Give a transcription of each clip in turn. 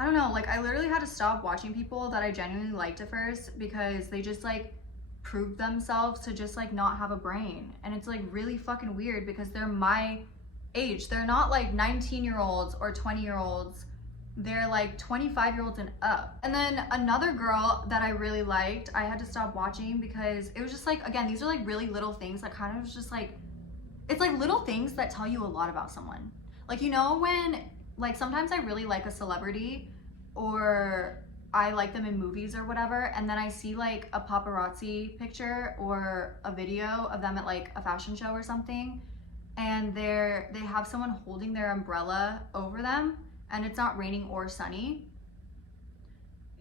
I don't know, like I literally had to stop watching people that I genuinely liked at first because they just like proved themselves to just like not have a brain. And it's like really fucking weird because they're my age. They're not like 19-year-olds or 20-year-olds. They're like 25-year-olds and up. And then another girl that I really liked, I had to stop watching because it was just like, again, these are like really little things that kind of was just like, it's like little things that tell you a lot about someone. Like, you know, when like sometimes I really like a celebrity or I like them in movies or whatever, and then I see like a paparazzi picture or a video of them at like a fashion show or something, and they have someone holding their umbrella over them and it's not raining or sunny.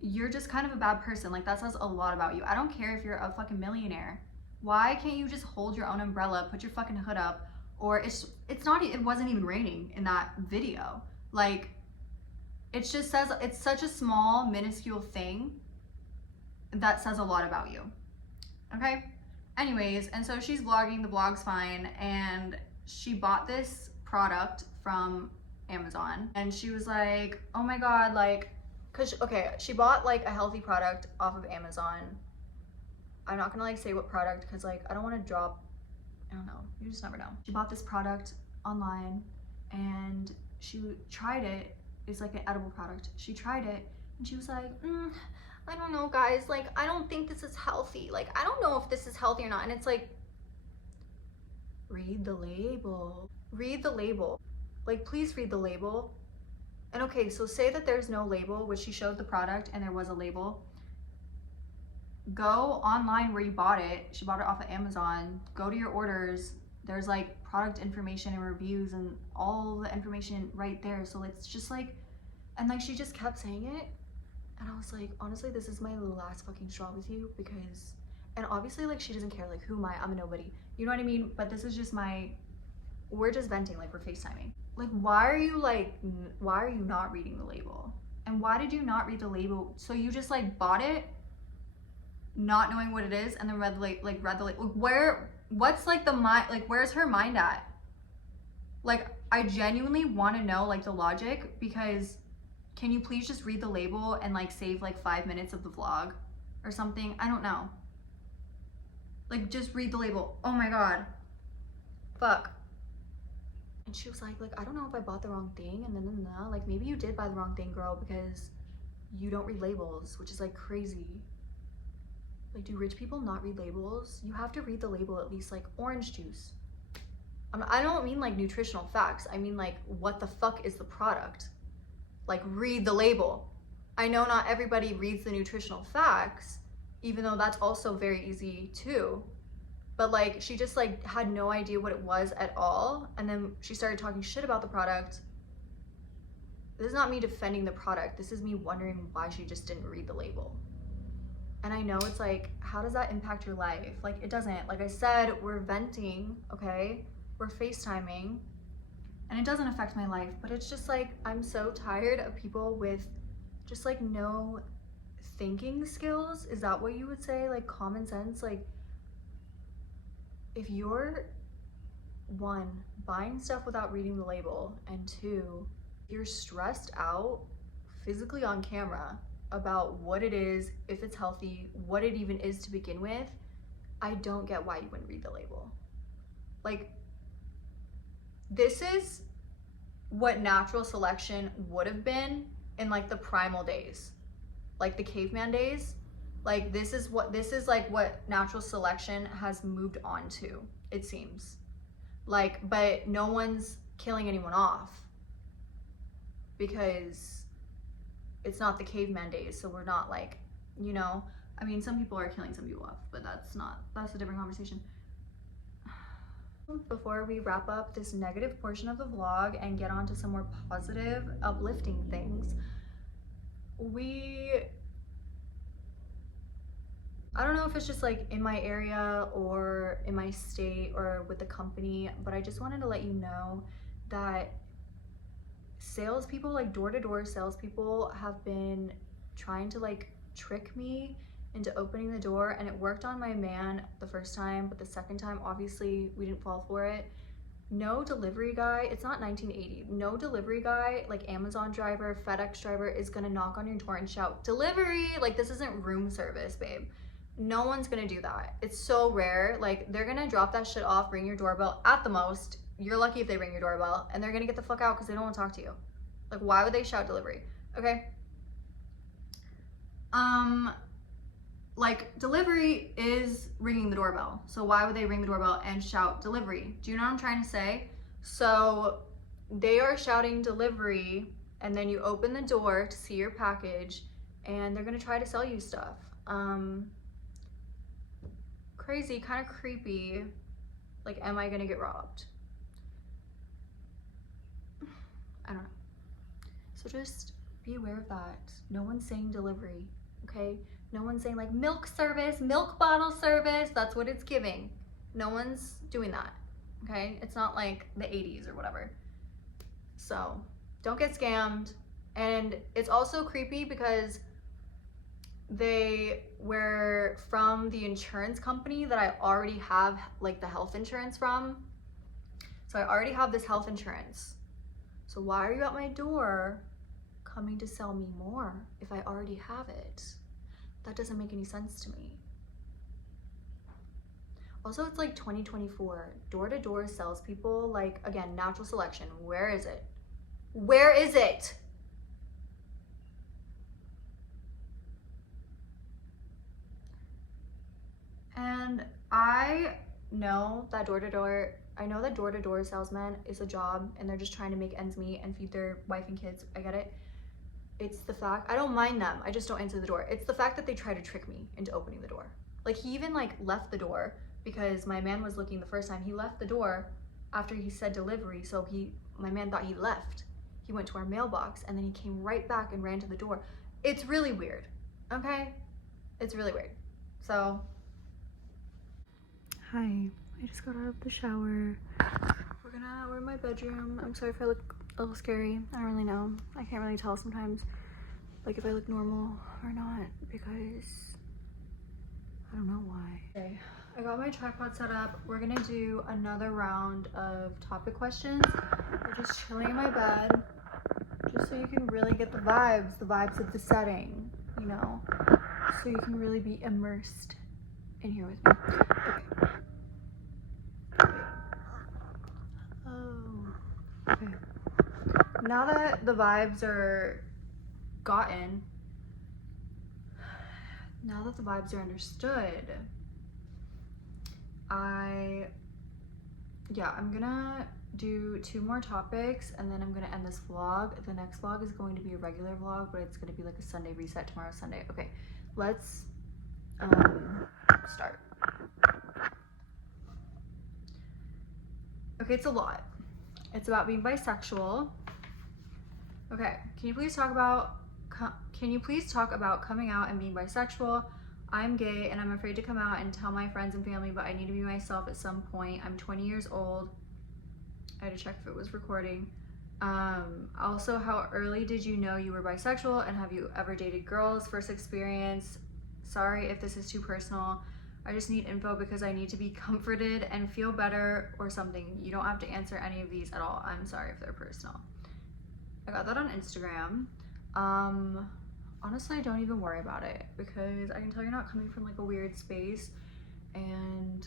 You're just kind of a bad person. Like that says a lot about you. I don't care if you're a fucking millionaire. Why can't you just hold your own umbrella, put your fucking hood up, or it's not, it wasn't even raining in that video. Like it just says, it's such a small minuscule thing that says a lot about you. Okay? Anyways, and so she's vlogging, the vlog's fine, and she bought this product from Amazon and she was like, oh my god, like, cause okay, she bought like a healthy product off of Amazon. I'm not gonna like say what product because like I don't want to drop, I don't know, you just never know. She bought this product online and she tried it. It's like an edible product. She tried it and she was like, I don't know guys, like I don't think this is healthy. Like I don't know if this is healthy or not. And it's like, read the label. Read the label. Like please read the label. And okay, so say that there's no label, which she showed the product and there was a label. Go online where you bought it. She bought it off of Amazon. Go to your orders. There's like product information and reviews and all the information right there. So it's just like, and like she just kept saying it. And I was like, honestly, this is my last fucking straw with you because, and obviously like she doesn't care, like who am I? I'm a nobody. You know what I mean? But this is just we're just venting, like we're FaceTiming. Like why are you not reading the label? And why did you not read the label? So you just like bought it not knowing what it is and then read the label. What's like the mind, like where's her mind at? Like I genuinely want to know like the logic, because can you please just read the label and like save like 5 minutes of the vlog or something? I don't know. Like just read the label. Oh my god. Fuck. And she was like I don't know if I bought the wrong thing, and then like maybe you did buy the wrong thing, girl, because you don't read labels, which is like crazy. Like, do rich people not read labels? You have to read the label at least. Like orange juice. I don't mean like nutritional facts. I mean like what the fuck is the product? Like read the label. I know not everybody reads the nutritional facts, even though that's also very easy too. But like she just like had no idea what it was at all. And then she started talking shit about the product. This is not me defending the product. This is me wondering why she just didn't read the label. And I know it's like, how does that impact your life? Like it doesn't. Like I said, we're venting, okay? We're FaceTiming, and it doesn't affect my life, but it's just like, I'm so tired of people with just like no thinking skills. Is that what you would say? Like common sense? Like if you're, one, buying stuff without reading the label, and two, you're stressed out physically on camera about what it is, if it's healthy, what it even is to begin with, I don't get why you wouldn't read the label. Like, this is what natural selection would have been in like the primal days, like the caveman days. Like this is like what natural selection has moved on to, it seems. Like, but no one's killing anyone off because it's not the caveman days, so we're not like, you know, I mean, some people are killing some people off, but that's a different conversation. Before we wrap up this negative portion of the vlog and get on to some more positive, uplifting things, I don't know if it's just like in my area or in my state or with the company, but I just wanted to let you know that salespeople, like door-to-door salespeople, have been trying to like trick me into opening the door, and it worked on my man the first time, but the second time obviously we didn't fall for it. no delivery guy, it's not 1980, no delivery guy, like Amazon driver, FedEx driver, is gonna knock on your door and shout, delivery! Like, this isn't room service, babe. No one's gonna do that. It's so rare. Like, they're gonna drop that shit off, ring your doorbell at the most. You're lucky if they ring your doorbell, and they're gonna get the fuck out because they don't want to talk to you. Like, why would they shout delivery? Okay. Like, delivery is ringing the doorbell. So why would they ring the doorbell and shout delivery? Do you know what I'm trying to say? So they are shouting delivery, and then you open the door to see your package, and they're gonna try to sell you stuff. Crazy, kind of creepy. Like, am I gonna get robbed? I don't know. So just be aware of that. No one's saying delivery, okay? No one's saying like milk service, milk bottle service. That's what it's giving. No one's doing that, okay? It's not like the 80s or whatever. So don't get scammed. And it's also creepy because they were from the insurance company that I already have like the health insurance from. So I already have this health insurance. So why are you at my door coming to sell me more if I already have it? That doesn't make any sense to me. Also, it's like 2024. Door-to-door salespeople, like, again, natural selection. Where is it? Where is it? And I know that door-to-door salesman is a job and they're just trying to make ends meet and feed their wife and kids. I get it. It's the fact, I don't mind them, I just don't answer the door. It's the fact that they try to trick me into opening the door. Like, he even like left the door because my man was looking the first time. He left the door after he said delivery, so my man thought he left. He went to our mailbox and then he came right back and ran to the door. It's really weird, okay? It's really weird. So, hi, I just got out of the shower. We're in my bedroom. I'm sorry if I look a little scary. I don't really know. I can't really tell sometimes, like, if I look normal or not, because I don't know why. Okay, I got my tripod set up. We're gonna do another round of topic questions. We're just chilling in my bed, just so you can really get the vibes of the setting, you know, so you can really be immersed in here with me. Okay. Okay. Now that the vibes are gotten, now that the vibes are understood, I'm gonna do 2 more topics and then I'm gonna end this vlog. The next vlog is going to be a regular vlog, but it's gonna be like a Sunday reset. Tomorrow's Sunday. Okay, let's start. Okay, it's a lot. It's about being bisexual. Okay, can you please talk about coming out and being bisexual? I'm gay and I'm afraid to come out and tell my friends and family, but I need to be myself at some point. I'm 20 years old. I had to check if it was recording. Also, how early did you know you were bisexual, and have you ever dated girls? First experience. Sorry if this is too personal. I just need info because I need to be comforted and feel better or something. You don't have to answer any of these at all. I'm sorry if they're personal. I got that on Instagram. Honestly, don't even worry about it because I can tell you're not coming from like a weird space, and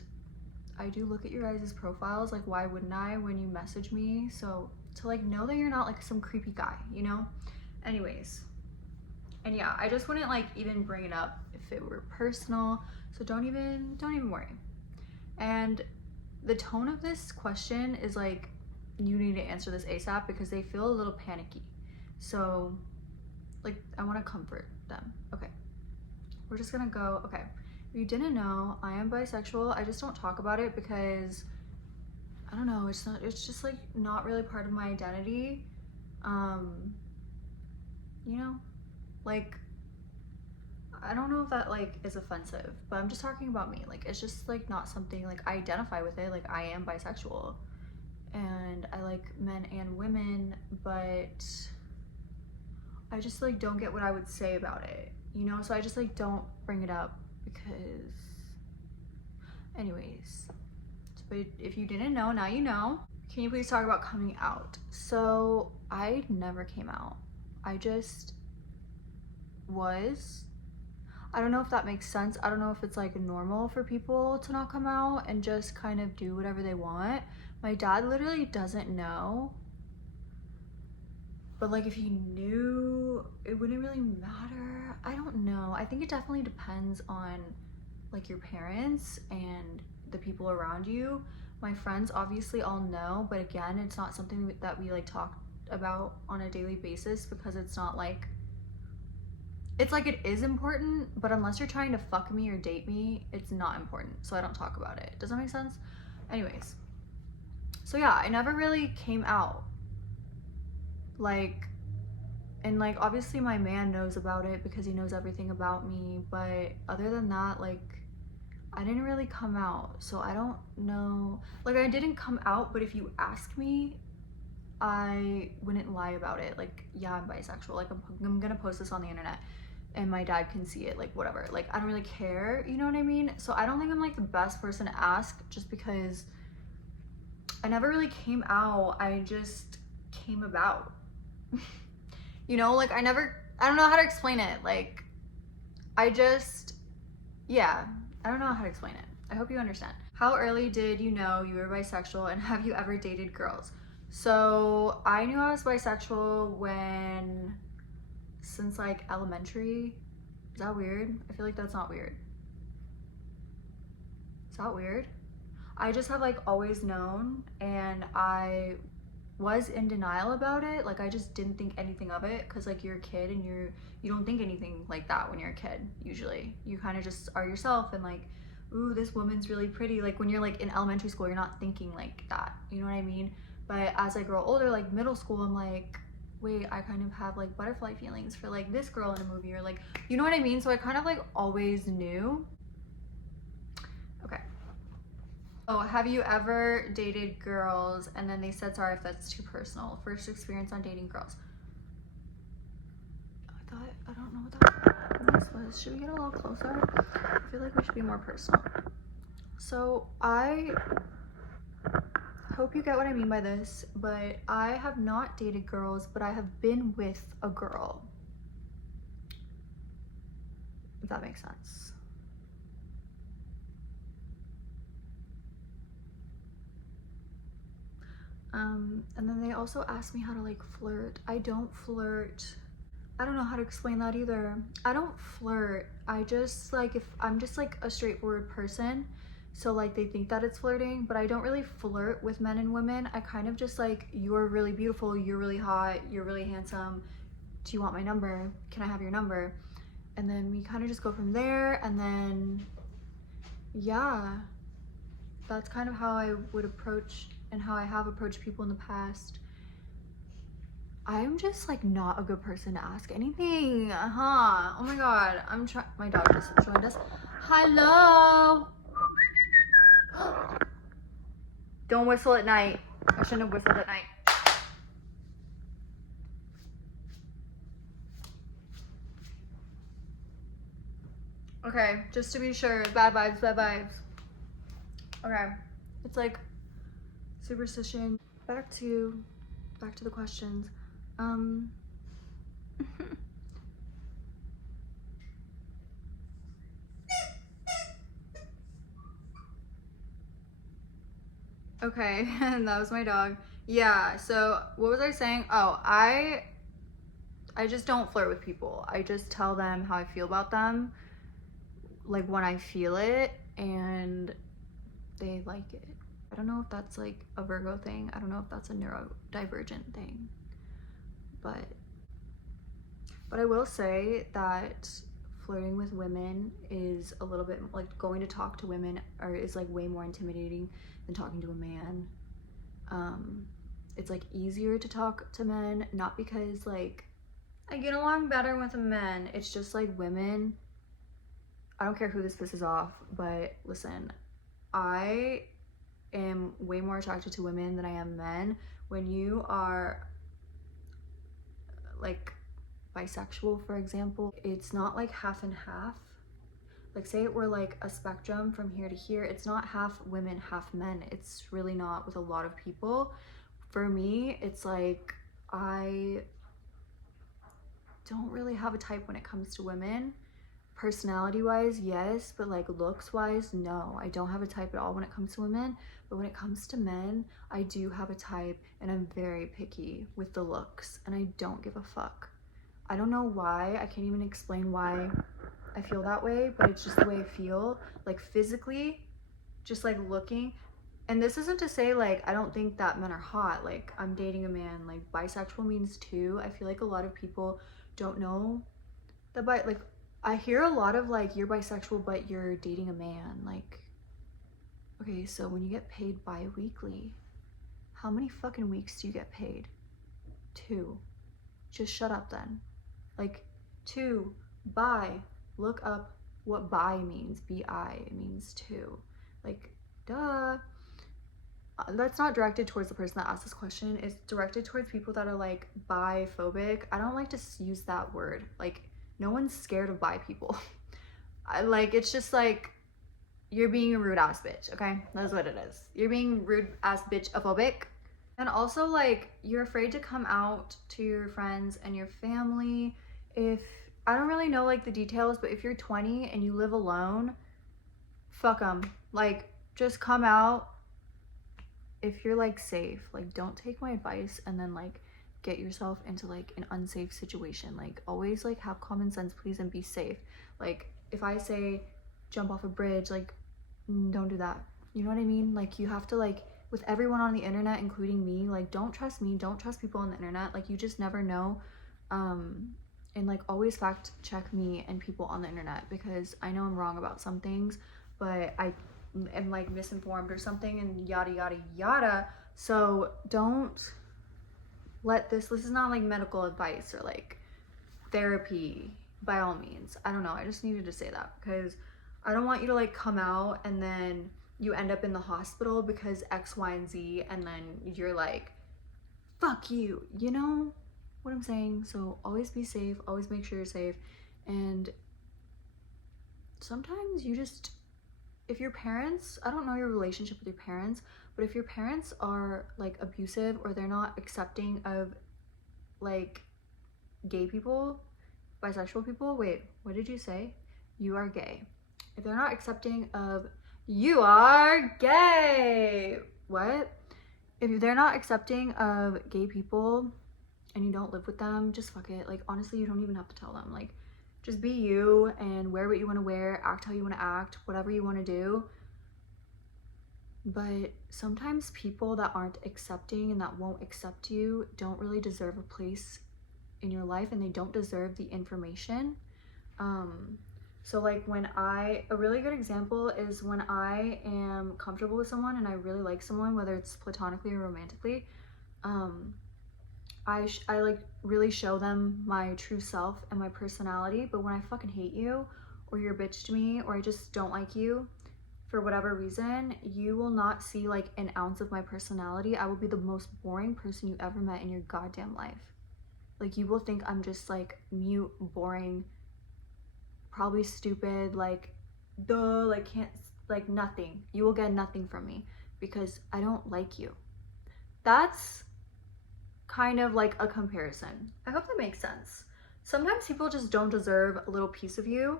I do look at your guys' profiles. Like, why wouldn't I when you message me? So to like know that you're not like some creepy guy, you know? Anyways, and yeah, I just wouldn't like even bring it up if it were personal. So don't even worry. And the tone of this question is like, you need to answer this ASAP because they feel a little panicky. So like, I want to comfort them. Okay, we're just gonna go. Okay, if you didn't know, I am bisexual. I just don't talk about it because I don't know, it's just like not really part of my identity. You know, like, I don't know if that like is offensive, but I'm just talking about me. Like, it's just like not something, like, I identify with it. Like, I am bisexual and I like men and women, but I just like don't get what I would say about it, you know? So I just like don't bring it up because anyways. But if you didn't know, now you know. Can you please talk about coming out? So I never came out. I just was. I don't know if that makes sense. I don't know if it's like normal for people to not come out and just kind of do whatever they want. My dad literally doesn't know. But like if he knew, it wouldn't really matter. I don't know. I think it definitely depends on like your parents and the people around you. My friends obviously all know, but again, it's not something that we like talk about on a daily basis because it's not like, it's like it is important, but unless you're trying to fuck me or date me, it's not important. So I don't talk about it. Does that make sense? Anyways. So yeah, I never really came out. Like, and like obviously my man knows about it because he knows everything about me, but other than that, like I didn't really come out, so I don't know. Like I didn't come out, but if you ask me, I wouldn't lie about it. Like, yeah, I'm bisexual. Like I'm gonna post this on the internet and my dad can see it, like whatever. Like I don't really care, you know what I mean? So I don't think I'm like the best person to ask just because I never really came out. I just came about. You know, like I don't know how to explain it. Like I just, yeah, I don't know how to explain it. I hope you understand. How early did you know you were bisexual and have you ever dated girls? So I knew I was bisexual since like elementary. Is that weird? I feel like that's not weird. Is that weird? I just have like always known, and I was in denial about it. Like I just didn't think anything of it because like you're a kid and you don't think anything like that when you're a kid. Usually you kind of just are yourself and like, ooh, this woman's really pretty. Like when you're like in elementary school, you're not thinking like that, you know what I mean? But as I grow older, like middle school, I'm like, wait, I kind of have like butterfly feelings for like this girl in a movie, or like, you know what I mean? So I kind of like always knew. Okay. Oh, have you ever dated girls and then they said sorry if that's too personal? First experience on dating girls. I don't know what this was. Should we get a little closer? I feel like we should be more personal. So I hope you get what I mean by this, but I have not dated girls, but I have been with a girl. If that makes sense. And then they also asked me how to like flirt. I don't flirt. I don't know how to explain that either. I don't flirt. I just like, if I'm just like a straightforward person, so like they think that it's flirting, but I don't really flirt with men and women. I kind of just like, you're really beautiful, you're really hot, you're really handsome. Do you want my number? Can I have your number? And then we kind of just go from there. And then, yeah, that's kind of how I would approach and how I have approached people in the past. I'm just like not a good person to ask anything. Oh my god, my dog just joined us. Hello. Don't whistle at night. I shouldn't have whistled at night. Okay, just to be sure, bad vibes, bad vibes. Okay, it's like superstition. Back to the questions. Okay, and that was my dog. Yeah, so what was I saying? Oh, I just don't flirt with people. I just tell them how I feel about them, like when I feel it, and they like it. I don't know if that's like a Virgo thing. I don't know if that's a neurodivergent thing. But I will say that flirting with women is a little bit like going to talk to women is like way more intimidating than talking to a man. It's like easier to talk to men, not because like I get along better with men. It's just like women, I don't care who this pisses off, but listen, I am way more attracted to women than I am men. When you are like bisexual, for example, it's not like half and half. Like say it were like a spectrum from here to here, it's not half women, half men. It's really not with a lot of people. For me, it's like I don't really have a type when it comes to women. Personality wise, yes, but like looks wise, no. I don't have a type at all when it comes to women. But when it comes to men, I do have a type, and I'm very picky with the looks, and I don't give a fuck. I don't know why. I can't even explain why I feel that way, but it's just the way I feel. Like physically, just like looking. And this isn't to say like I don't think that men are hot. Like I'm dating a man. Like bisexual means too. I feel like a lot of people don't know that like I hear a lot of like you're bisexual but you're dating a man. Like okay, so when you get paid bi-weekly, how many fucking weeks do you get paid? 2. Just shut up then. Like 2, bi. Look up what bi means. B-I, it means 2. Like, duh. That's not directed towards the person that asked this question. It's directed towards people that are like bi-phobic. I don't like to use that word. Like, no one's scared of bi people. It's just like, you're being a rude ass bitch, okay? That's what it is. You're being rude ass bitch-ophobic. And also, like, you're afraid to come out to your friends and your family. If, I don't really know, like, the details, but if you're 20 and you live alone, fuck them. Like, just come out if you're, like, safe. Like, don't take my advice and then, like, get yourself into, like, an unsafe situation. Like, always, like, have common sense, please, and be safe. Like, if I say jump off a bridge, like, don't do that. You know what I mean? Like, you have to, like, with everyone on the internet, including me, like, don't trust me, don't trust people on the internet. Like, you just never know. And like, always fact check me and people on the internet, because I know I'm wrong about some things, but I am like misinformed or something, and yada yada yada. So don't let this is not like medical advice or like therapy by all means. I don't know, I just needed to say that because I don't want you to like come out and then you end up in the hospital because X, Y, and Z, and then you're like, fuck you, you know what I'm saying? So always be safe, always make sure you're safe. And sometimes you just, if your parents, I don't know your relationship with your parents, but if your parents are like abusive or they're not accepting of like gay people, bisexual people, wait, what did you say? You are gay. If they're not accepting of you are gay, what? If they're not accepting of gay people and you don't live with them, just fuck it. Like, honestly, you don't even have to tell them. Like, just be you and wear what you want to wear, act how you want to act, whatever you want to do. But sometimes people that aren't accepting and that won't accept you don't really deserve a place in your life, and they don't deserve the information. So like when a really good example is when I am comfortable with someone and I really like someone, whether it's platonically or romantically, I like really show them my true self and my personality. But when I fucking hate you, or you're a bitch to me, or I just don't like you for whatever reason, you will not see like an ounce of my personality. I will be the most boring person you ever met in your goddamn life. Like, you will think I'm just like mute, boring, probably stupid, like duh, like can't, like nothing. You will get nothing from me because I don't like you. That's kind of like a comparison. I hope that makes sense. Sometimes people just don't deserve a little piece of you,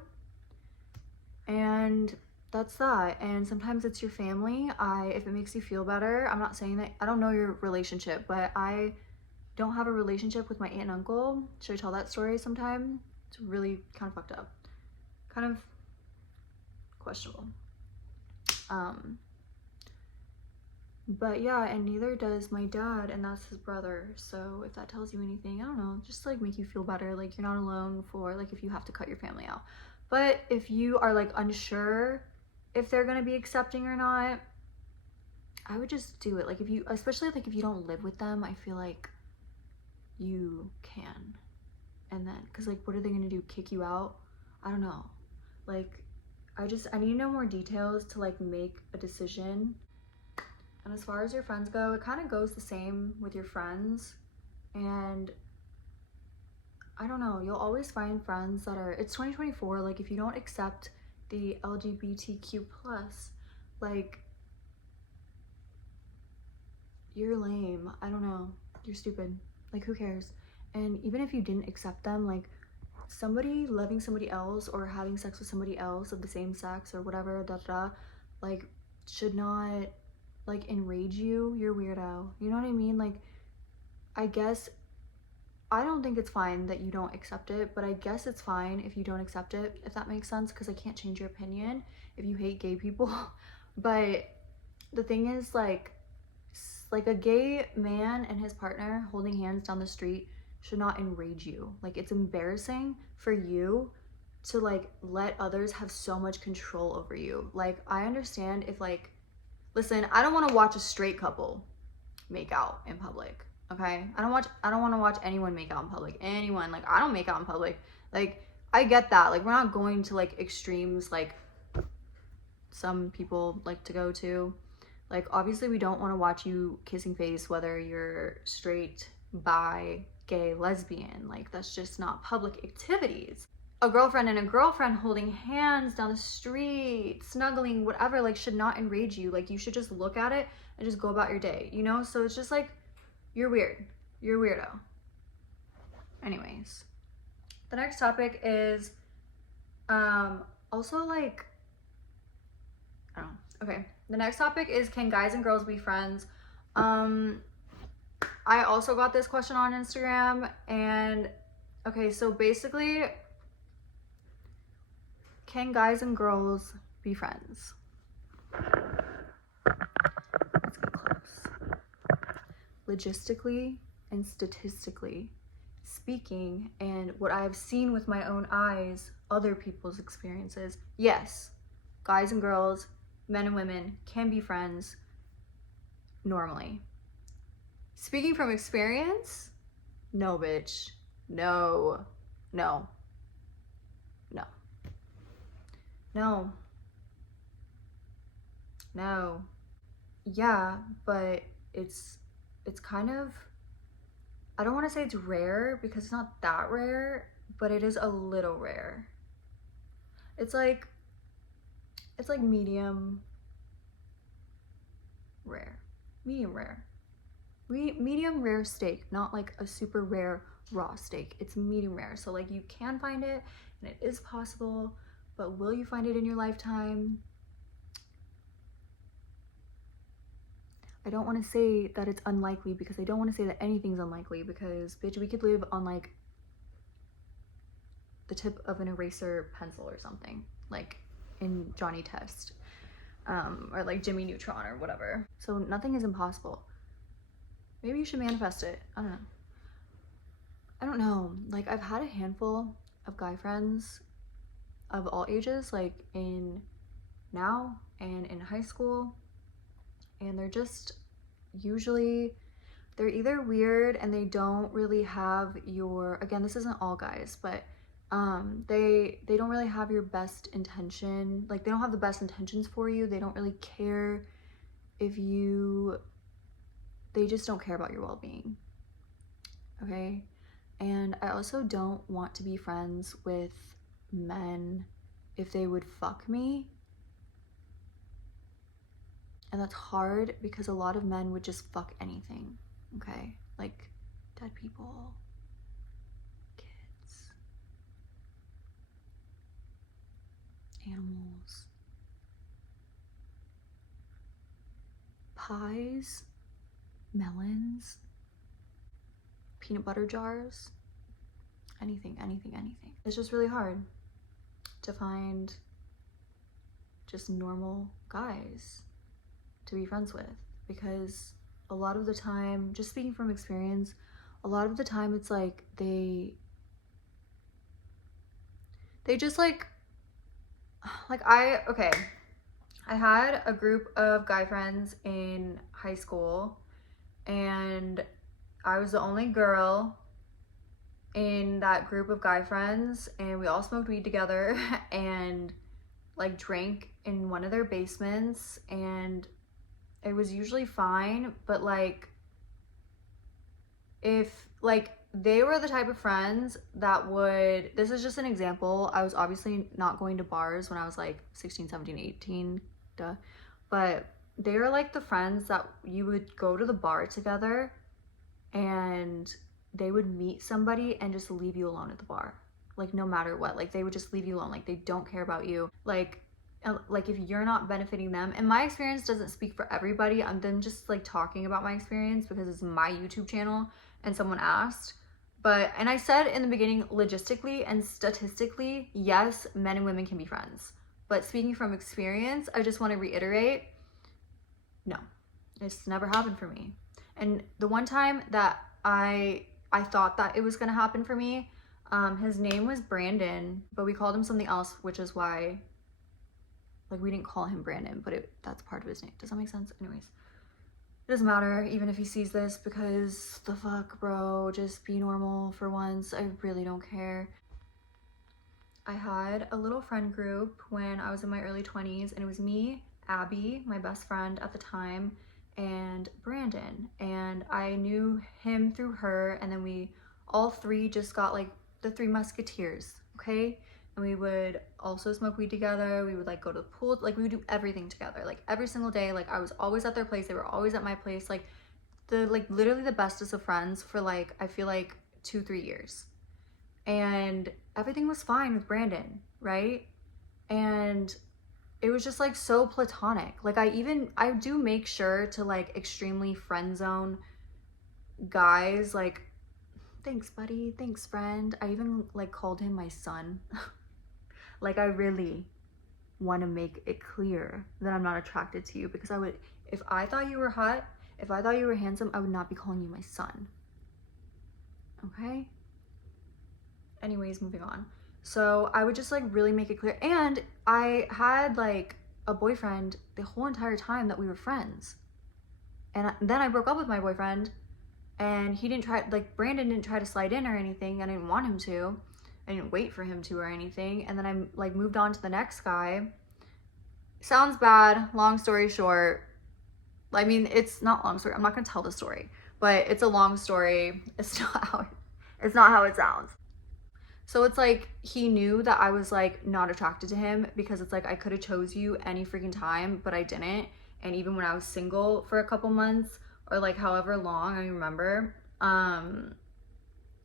and that's that. And sometimes it's your family. If it makes you feel better, I'm not saying that, I don't know your relationship, but I don't have a relationship with my aunt and uncle. Should I tell that story sometime? It's really kind of fucked up, kind of questionable. But yeah, and neither does my dad, and that's his brother. So if that tells you anything, I don't know, just like make you feel better, like you're not alone for like if you have to cut your family out. But if you are like unsure if they're gonna be accepting or not, I would just do it. Like, if you, especially like if you don't live with them, I feel like you can. And then, because like what are they gonna do, kick you out? I don't know. Like, I need to know more details to like make a decision. And as far as your friends go, it kind of goes the same with your friends. And I don't know, you'll always find friends that are, it's 2024, like if you don't accept the LGBTQ plus, like, you're lame. I don't know. You're stupid. Like, who cares? And even if you didn't accept them, like, somebody loving somebody else or having sex with somebody else of the same sex or whatever, like, should not, like, enrage you. You're weirdo. You know what I mean? Like, I guess, I don't think it's fine that you don't accept it, but I guess it's fine if you don't accept it, if that makes sense, because I can't change your opinion if you hate gay people. But the thing is, like a gay man and his partner holding hands down the street should not enrage you. Like, it's embarrassing for you to, like, let others have so much control over you. Like, I understand if, like, listen, I don't want to watch a straight couple make out in public, okay? I don't want to watch anyone make out in public. Anyone. Like, I don't make out in public. Like, I get that. Like, we're not going to, like, extremes like some people like to go to. Like, obviously we don't want to watch you kissing face, whether you're straight, bi, gay, lesbian. Like, that's just not public activities. A girlfriend and a girlfriend holding hands down the street, snuggling, whatever, like, should not enrage you. Like, you should just look at it and just go about your day, you know? So it's just like, you're weird. You're a weirdo. Anyways, the next topic is also, like, I don't know. Okay, the next topic is, can guys and girls be friends? I also got this question on Instagram, and okay, so basically, can guys and girls be friends? Let's get close. Logistically and statistically speaking, and what I've seen with my own eyes, other people's experiences, yes, guys and girls, men and women can be friends normally. Speaking from experience, no, bitch. No. No. No. No. No. Yeah, but it's kind of, I don't want to say it's rare because it's not that rare, but it is a little rare. It's like medium rare. Medium rare. Medium rare steak, not like a super rare raw steak. It's medium rare. So, like, you can find it and it is possible, but will you find it in your lifetime? I don't want to say that it's unlikely, because I don't want to say that anything's unlikely, because, bitch, we could live on, like, the tip of an eraser pencil or something, like in Johnny Test, or like Jimmy Neutron or whatever. So nothing is impossible. Maybe you should manifest it. I don't know. Like, I've had a handful of guy friends of all ages, like in now and in high school, and they're just usually, they're either weird and they don't really have your, again, this isn't all guys, but they don't really have your best intention. Like, they don't have the best intentions for you. They don't really care if you, they just don't care about your well-being. Okay? And I also don't want to be friends with men if they would fuck me. And that's hard because a lot of men would just fuck anything. Okay? Like, dead people, kids, animals, pies, melons, peanut butter jars, anything. It's just really hard to find just normal guys to be friends with, because a lot of the time, just speaking from experience, a lot of the time it's like they just like I had a group of guy friends in high school, and I was the only girl in that group of guy friends, and we all smoked weed together and like drank in one of their basements, and it was usually fine. But like, if like they were the type of friends that would, this is just an example. I was obviously not going to bars when I was like 16, 17, 18, duh. But they were like the friends that you would go to the bar together and they would meet somebody and just leave you alone at the bar. Like no matter what, like they would just leave you alone. Like they don't care about you. Like if you're not benefiting them, and my experience doesn't speak for everybody. I'm then just like talking about my experience because it's my YouTube channel and someone asked. But, and I said in the beginning, logistically and statistically, yes, men and women can be friends. But speaking from experience, I just want to reiterate, no, it's never happened for me. And the one time that I thought that it was going to happen for me, his name was Brandon, but we called him something else, which is why, like, we didn't call him Brandon, but that's part of his name. Does that make sense? Anyways. It doesn't matter even if he sees this, because the fuck, bro, just be normal for once. I really don't care. I had a little friend group when I was in my early 20s, and it was me, Abby, my best friend at the time, and Brandon. And I knew him through her, and then we all three just got like the Three Musketeers, okay? And we would also smoke weed together. We would like go to the pool. Like we would do everything together. Like every single day. Like I was always at their place. They were always at my place. Like literally the bestest of friends for like, I feel like 2-3 years. And everything was fine with Brandon, right? And it was just like so platonic. Like I do make sure to like extremely friend zone guys. Like, thanks buddy, thanks friend. I even like called him my son. Like I really want to make it clear that I'm not attracted to you, because I would, if I thought you were hot, if I thought you were handsome, I would not be calling you my son. Okay? Anyways, moving on. So I would just like really make it clear. And I had like a boyfriend the whole entire time that we were friends. And then I broke up with my boyfriend, and he didn't try, like Brandon didn't try to slide in or anything. I didn't want him to. I didn't wait for him to or anything. And then I like moved on to the next guy. Sounds bad. Long story short. I mean, it's not long story. I'm not going to tell the story, but it's a long story. It's not how it sounds. So it's like he knew that I was like not attracted to him, because it's like I could have chose you any freaking time, but I didn't. And even when I was single for a couple months, or like however long, I remember,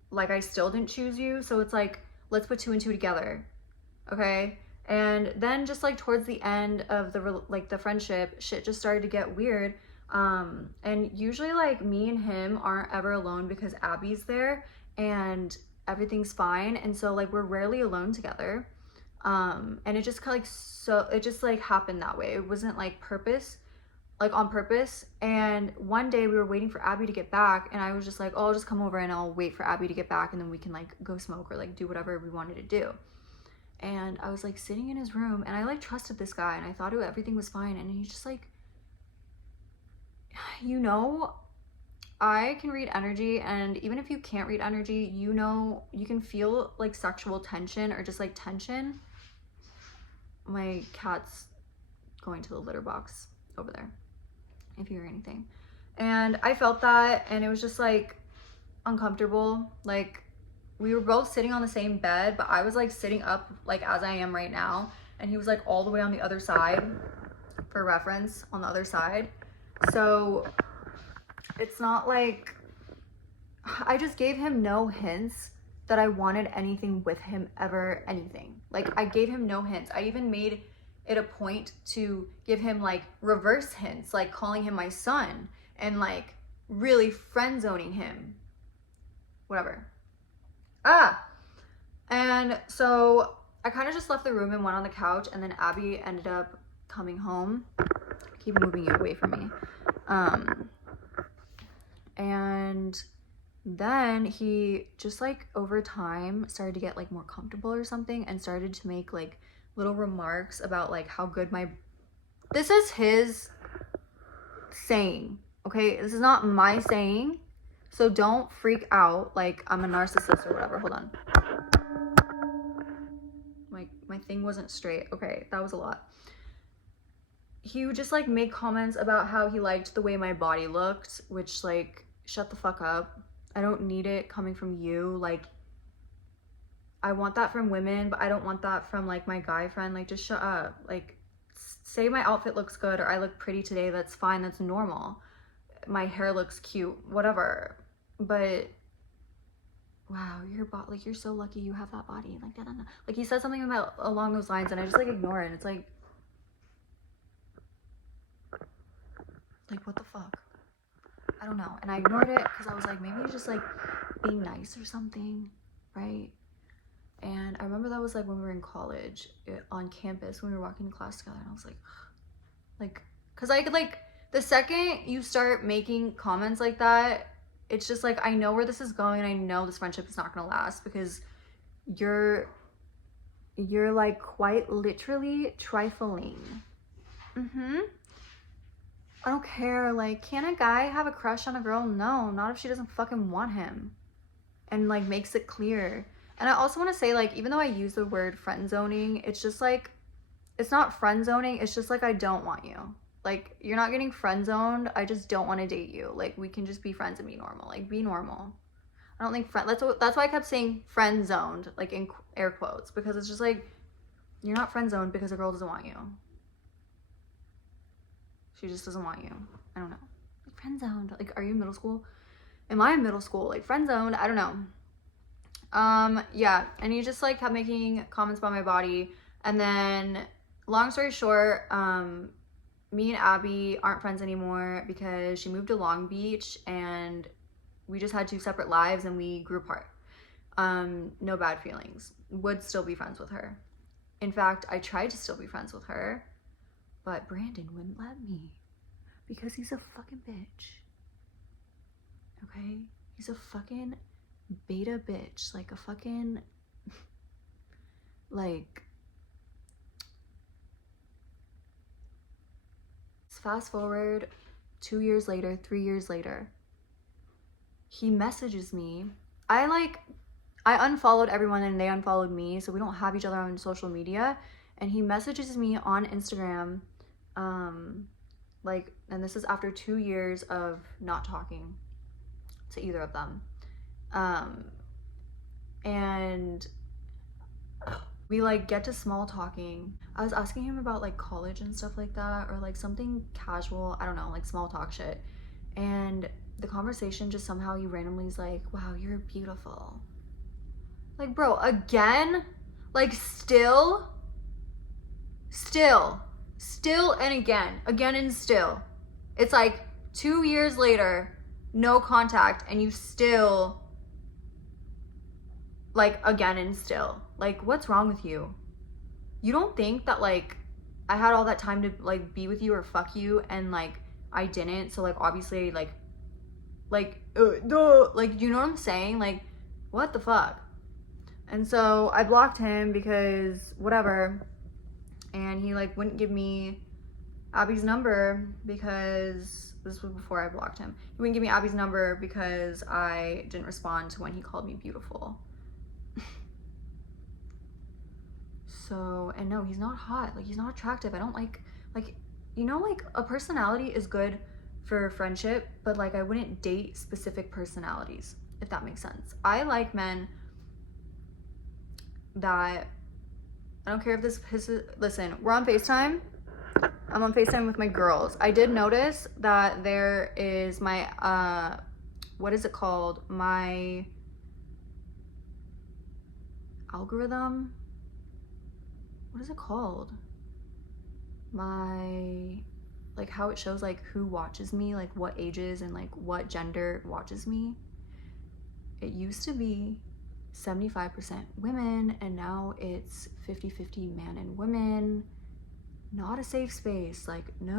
like I still didn't choose you. So it's like, let's put 2 and 2 together, okay? And then just like towards the end of the friendship, shit just started to get weird. And usually like me and him aren't ever alone because Abby's there and everything's fine. And so like we're rarely alone together. And it just happened that way. It wasn't like on purpose. And one day we were waiting for Abby to get back, and I was just like, oh, I'll just come over and I'll wait for Abby to get back, and then we can like go smoke or like do whatever we wanted to do. And I was like sitting in his room, and I like trusted this guy, and I thought everything was fine. And he's just like, you know, I can read energy, and even if you can't read energy, you know, you can feel like sexual tension or just like tension. My cat's going to the litter box over there, if you hear anything. And I felt that, and it was just like uncomfortable. Like we were both sitting on the same bed, but I was like sitting up like as I am right now, and he was like all the way on the other side, for reference, on the other side. So it's not like, I just gave him no hints that I wanted anything with him ever, anything. Like I gave him no hints. I even made it a point to give him like reverse hints, like calling him my son and like really friend zoning him, whatever. And so I kind of just left the room and went on the couch, and then Abby ended up coming home. Keep moving you away from me. And then he just like over time started to get like more comfortable or something, and started to make like little remarks about like how good this is his saying, okay? This is not my saying, so don't freak out like I'm a narcissist or whatever. Hold on, my thing wasn't straight. Okay, that was a lot. He would just like make comments about how he liked the way my body looked, which like, shut the fuck up. I don't need it coming from you. Like, I want that from women, but I don't want that from like my guy friend. Like, just shut up. Like, say my outfit looks good or I look pretty today. That's fine. That's normal. My hair looks cute, whatever. But wow, like you're so lucky you have that body. Like, da, da, da. Like, he said something about along those lines, and I just like ignore it. And it's like what the fuck? I don't know. And I ignored it because I was like, maybe he's just like being nice or something, right? And I remember that was like when we were in college on campus when we were walking to class together, and I was like, because I could like the second you start making comments like that, it's just like I know where this is going, and I know this friendship is not gonna last because you're like quite literally trifling. I don't care. Like, can a guy have a crush on a girl? No, not if she doesn't fucking want him and like makes it clear. And I also want to say, like, even though I use the word friend zoning, it's just like, it's not friend zoning. It's just like, I don't want you. Like, you're not getting friend zoned. I just don't want to date you. Like, we can just be friends and be normal. Like, be normal. I don't think that's why I kept saying friend zoned, like in air quotes, because it's just like, you're not friend zoned because a girl doesn't want you. She just doesn't want you. I don't know. Like, friend zoned. Like, are you in middle school? Am I in middle school? Like, friend zoned? I don't know. Yeah. And he just like kept making comments about my body. And then, long story short, me and Abby aren't friends anymore because she moved to Long Beach and we just had 2 separate lives and we grew apart. No bad feelings. Would still be friends with her. In fact, I tried to still be friends with her. But Brandon wouldn't let me because he's a fucking bitch. Okay? He's a fucking beta bitch. Like a fucking, like, fast forward 2 years later, 3 years later, he messages me. I unfollowed everyone and they unfollowed me, so we don't have each other on social media. And he messages me on Instagram, like, and this is after 2 years of not talking to either of them. And we like get to small talking. I was asking him about like college and stuff like that, or like something casual, I don't know, like small talk shit. And the conversation just somehow he randomly is like, wow, you're beautiful. Like, bro, again? Like, still and again and still. It's like 2 years later, no contact, and you still, like, again and still. Like, what's wrong with you? You don't think that, like, I had all that time to, like, be with you or fuck you, and, like, I didn't, so, like, obviously, you know what I'm saying? Like, what the fuck? And so I blocked him because whatever. And he like wouldn't give me Abby's number because this was before I blocked him. He wouldn't give me Abby's number because I didn't respond to when he called me beautiful. So, and no, he's not hot. Like, he's not attractive. I don't like, you know, like a personality is good for friendship, but like I wouldn't date specific personalities, if that makes sense. I like men that, I don't care if this pisses, listen, we're on FaceTime. I'm on FaceTime with my girls. I did notice that there is my, what is it called? My algorithm? What is it called? My, like how it shows like who watches me, like what ages and like what gender watches me. It used to be 75% women, and now it's 50-50 man and women. Not a safe space. Like, no.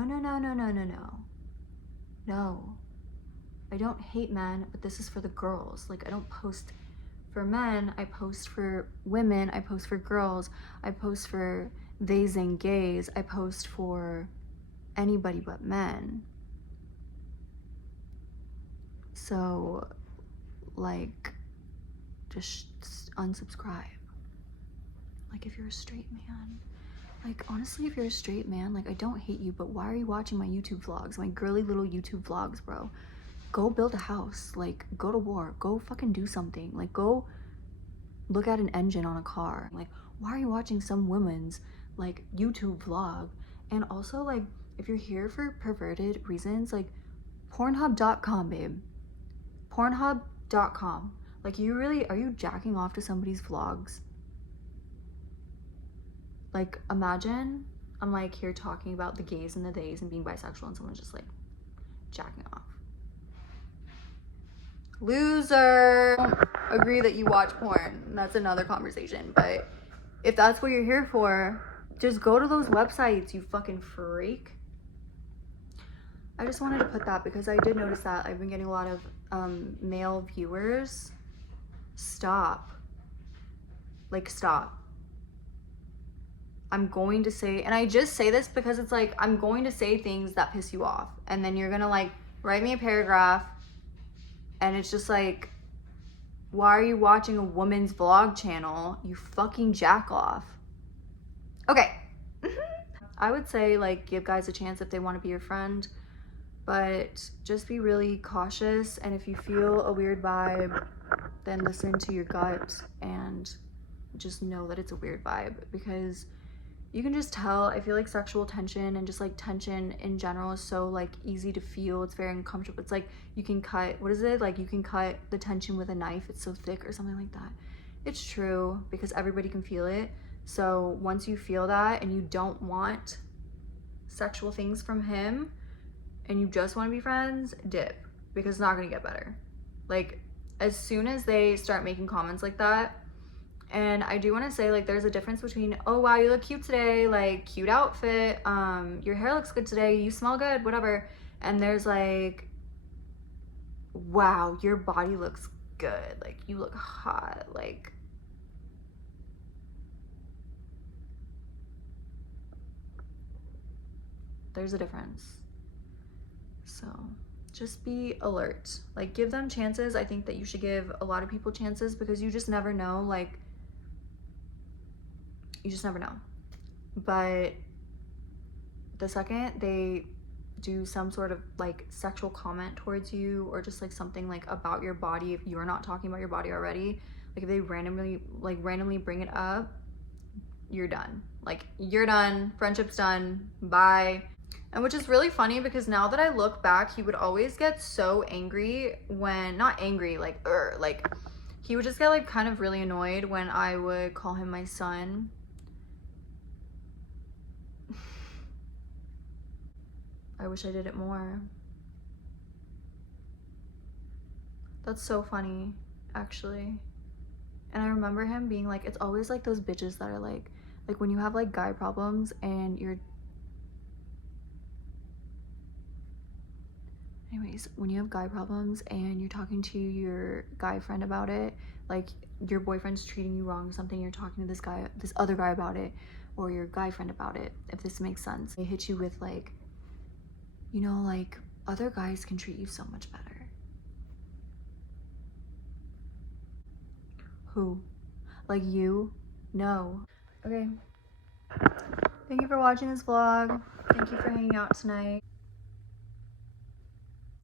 I don't hate men, but this is for the girls. Like, I don't post for men, I post for women, I post for girls, I post for theys and gays, I post for anybody but men. So, like, just unsubscribe. Like, if you're a straight man, like, honestly, if you're a straight man, like, I don't hate you, but why are you watching my YouTube vlogs, my girly little YouTube vlogs, bro? go build a house, like go to war, go fucking do something, like go look at an engine on a car. Like, why are you watching some woman's like YouTube vlog? And also, like, if you're here for perverted reasons, like Pornhub.com, babe. Pornhub.com. Like, you really, are you jacking off to somebody's vlogs? Like, imagine I'm like here talking about the gays and the theys and being bisexual, and someone's just like jacking off. Loser. I don't agree that you watch porn. That's another conversation. But if that's what you're here for, just go to those websites, you fucking freak. I just wanted to put that because I did notice that I've been getting a lot of male viewers. Stop. Like, stop. I'm going to say, and I just say this because it's like, I'm going to say things that piss you off. And then you're gonna like write me a paragraph. And it's just like, why are you watching a woman's vlog channel? You fucking jack off. Okay. I would say like give guys a chance if they want to be your friend, but just be really cautious. And if you feel a weird vibe, then listen to your gut and just know that it's a weird vibe, because you can just tell. I feel like sexual tension and just like tension in general is so like easy to feel. It's very uncomfortable. It's like you can cut, what is it? Like you can cut the tension with a knife. It's so thick or something like that. It's true because everybody can feel it. So once you feel that and you don't want sexual things from him and you just want to be friends, dip, because it's not going to get better. Like as soon as they start making comments like that, and I do want to say, like, there's a difference between, oh, wow, you look cute today, like, cute outfit, your hair looks good today, you smell good, whatever. And there's, like, wow, your body looks good, like, you look hot, like. There's a difference. So just be alert. Like, give them chances. I think that you should give a lot of people chances because you just never know, like, you just never know. But the second they do some sort of like sexual comment towards you, or just like something like about your body, if you're not talking about your body already, like if they randomly bring it up, you're done. Like you're done, friendship's done, bye. And which is really funny because now that I look back, he would always get so angry when, not angry, like he would just get like kind of really annoyed when I would call him my son. I wish I did it more. That's so funny, actually. And I remember him being like, it's always like those bitches that are like when you have like guy problems and you're, anyways, when you have guy problems and you're talking to your guy friend about it, like your boyfriend's treating you wrong or something, you're talking to this other guy about it, or your guy friend about it, if this makes sense. They hit you with like, you know, like other guys can treat you so much better. Who? Like you? No. Okay. Thank you for watching this vlog. Thank you for hanging out tonight.